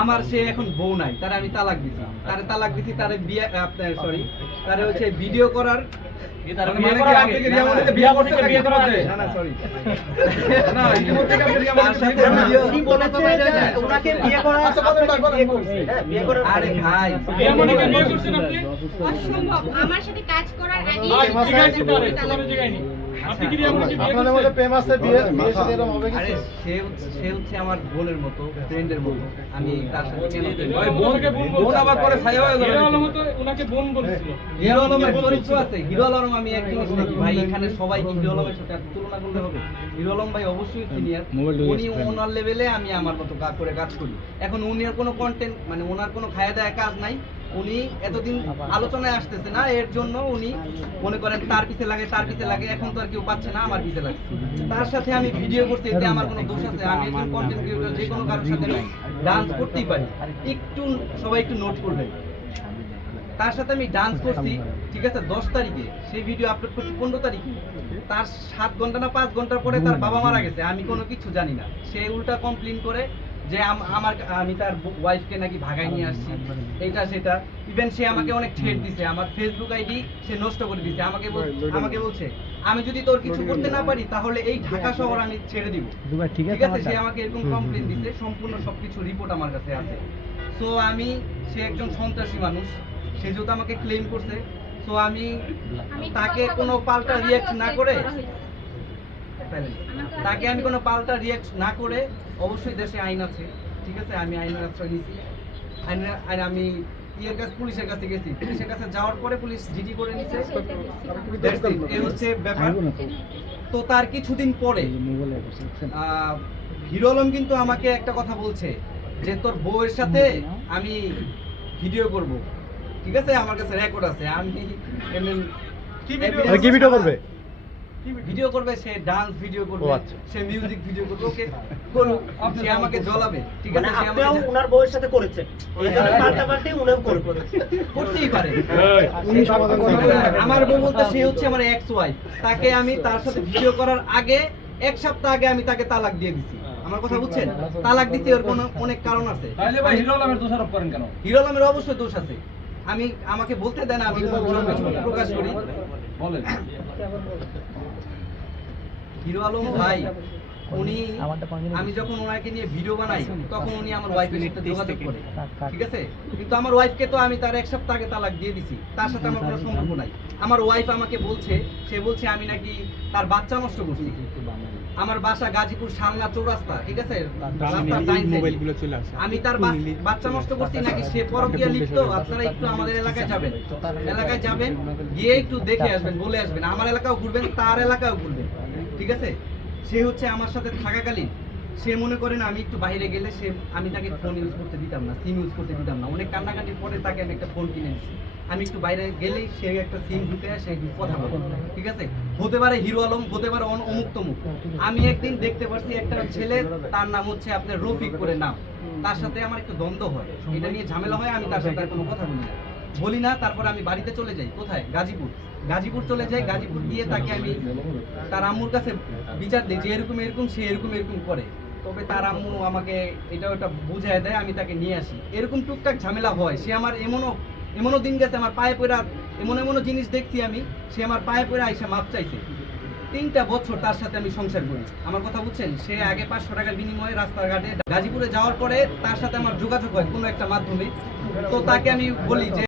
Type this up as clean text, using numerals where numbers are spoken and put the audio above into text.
আমার সে এখন বউ নাই, তারে আমি তালাক দিছি, তারে বিয়ে আপনার সরি তারে হচ্ছে ভিডিও করার আমার সাথে কাজ করার আগে সে হচ্ছে আমার বোনের মতো, ফ্রেন্ডের মতো। আমি তার সাথে হিরো আলমের চরিত্র আছে। হিরো আলম আমি এক জিনিস দেখি ভাই, এখানে সবাই হিরো আলমের সাথে তুলনা করলে হবে? হিরো আলম ভাই অবশ্যই সিনিয়র, উনি ওনার লেভেলে, আমি আমার মতো করে কাজ করি। এখন উনি আর কোনো কন্টেন্ট মানে ওনার কোনো খায়া দেয়া কাজ নাই, উনি এতদিন আলোচনায় আসতেছে না, এর জন্য উনি মনে করেন তার পিছে লাগে। এখন তো আর কেউ পাচ্ছে না, আমার পিছে লাগছে। তার সাথে আমি ভিডিও করতে, এতে আমার কোনো দোষ আছে? আমি একজন কন্টেন্ট ক্রিয়েটর, যে কোনো কারোর সাথে আমি ডান্স করতেই পারি। একটু সবাই একটু নোট করবেন, তার সাথে আমি ডান্স করছি, ঠিক আছে 10 তারিখে, সেই ভিডিও আপলোড করছি 15 তারিখে। তার 7 ঘন্টা না 5 ঘন্টার পরে তার বাবা মারা গেছে, আমি কোনো কিছু জানি না। সে উল্টা কমপ্লেন করে যে আমি তার ওয়াইফকে নাকি ভাগাই নিয়ে আসছি, এইটা সেটা। ইভেন সে আমাকে অনেক ছেড় দিছে, আমার ফেসবুক আইডি সে নষ্ট করে দিছে। আমাকে বলছে আমি যদি তোর কিছু করতে না পারি তাহলে এই ঢাকা শহর আমি ছেড়ে দিব, ঠিক আছে? সে আমাকে এরকম কমপ্লেন দিছে, সম্পূর্ণ সবকিছু রিপোর্ট আমার কাছে আছে। সো সে একজন সন্ত্রাসী মানুষ, সে যেহেতু আমাকে ক্লেম করছে, সো আমি তাকে কোনো পাল্টা রিঅ্যাক্ট না করে অবশ্যই দেশে আইন আছে, ঠিক আছে? আমি আইনের আশ্রয় নিয়েছি। আমি পুলিশের কাছে গেছি, পুলিশের কাছে যাওয়ার পরে পুলিশ জিডি করে নিছে, এই হচ্ছে ব্যাপার। তো তার কিছুদিন পরে হিরো আলম কিন্তু আমাকে একটা কথা বলছে যে তোর বউয়ের সাথে আমি ভিডিও করব, ঠিক আছে? আমার কাছে রেকর্ড আছে। আমি কি ভিডিও করবে? ভিডিও করবে, সে ডান্স ভিডিও করবে, সে মিউজিক ভিডিও করবে, ওকে করুক, সে আমাকে জ্বলাবে, ঠিক আছে? সে আমাকে ওনার বউয়ের সাথে করেছে, পাল্টাপাল্টি উনিও করতেই পারে। আমার বউ বলতে সে হচ্ছে আমার এক্স ওয়াইফ, তাকে আমি তার সাথে ভিডিও করার আগে 1 সপ্তাহ আগে আমি তাকে তালাক দিয়ে দিছি। আমার কথা বুঝছেন? তালাক দিতে ওর কোনো অনেক কারণ আছে। তাহলে ভাই হিরো আলমের দোষারোপ করেন কেন? হিরো আলমের অবশ্যই দোষ আছে, আমাকে বলতে দেন, আমি প্রকাশ করি। বলেন। হিরো আলম ভাই, আমি যখন ওনাকে নিয়ে ভিডিও বানাই তখন উনি আমার ওয়াইফের সাথে যোগাযোগ করে, ঠিক আছে? কিন্তু আমার ওয়াইফকে তো আমি তার 1 সপ্তাহ আগে তালাক দিয়ে দিছি, তার সাথে আমার কোনো সম্পর্ক নাই। আমার ওয়াইফ আমাকে বলছে, সে বলছে আমি নাকি তার বাচ্চা নষ্ট করছি। আমার বাসা গাজীপুর সালনা চৌরাস্তা, ঠিক আছে? আমি তার বাচ্চা নষ্ট করছি নাকি সে পরকীয়া লিপ্ত? আপনারা একটু আমাদের এলাকায় যাবেন, গিয়ে একটু দেখে আসবেন, বলে আসবেন। আমার এলাকাও ঘুরবেন, তার এলাকাও ঘুরবেন, ঠিক আছে? সে হচ্ছে আমার সাথে থাকাকালীন সে মনে করেন আমি একটু বাইরে গেলে আমি তাকে ফোন ইউজ করতে দিতাম না, সিম ইউজ করতে দিতাম না। অনেক কান্নাকাটির পরে তাকে আমি একটা ফোন কিনে দিচ্ছি। আমি একটু বাইরে গেলেই সে একটা সিম ঢুকে সে কথা বলে, ঠিক আছে? হতে পারে হিরো আলম, হতে পারে অমুক তমুক। আমি একদিন দেখতে পাচ্ছি একটা ছেলে, তার নাম হচ্ছে আপনার রফিক করে নাম, তার সাথে আমার একটু দ্বন্দ্ব হয়, এটা নিয়ে ঝামেলা হয়। আমি তার সাথে আর কোনো কথা বলি না। তারপর আমি বাড়িতে চলে যাই, কোথায়? গাজীপুর চলে যাই। গাজীপুর গিয়ে তাকে আমি তার আম্মুর কাছে বিচার দিই যে এরকম সে এরকম করে। তবে তার আম্মু আমাকে এটা ওটা বুঝায় দেয়, আমি তাকে নিয়ে আসি। এরকম টুকটাক ঝামেলা হয়। সে আমার এমনও দিন গেছে, আমার পায়ে পড়া এমন জিনিস দেখছি আমি, সে আমার পায়ে পড়ে আইসা মাপ চাইছে। 3টা বছর তার সাথে আমি সংসার করি। আমার কথা বুঝছেন? সে আগে 500 টাকার বিনিময়ে রাস্তাঘাটে গাজীপুরে যাওয়ার পরে তার সাথে আমার যোগাযোগ হয় কোনো একটা মাধ্যমে। তো তাকে আমি বলি যে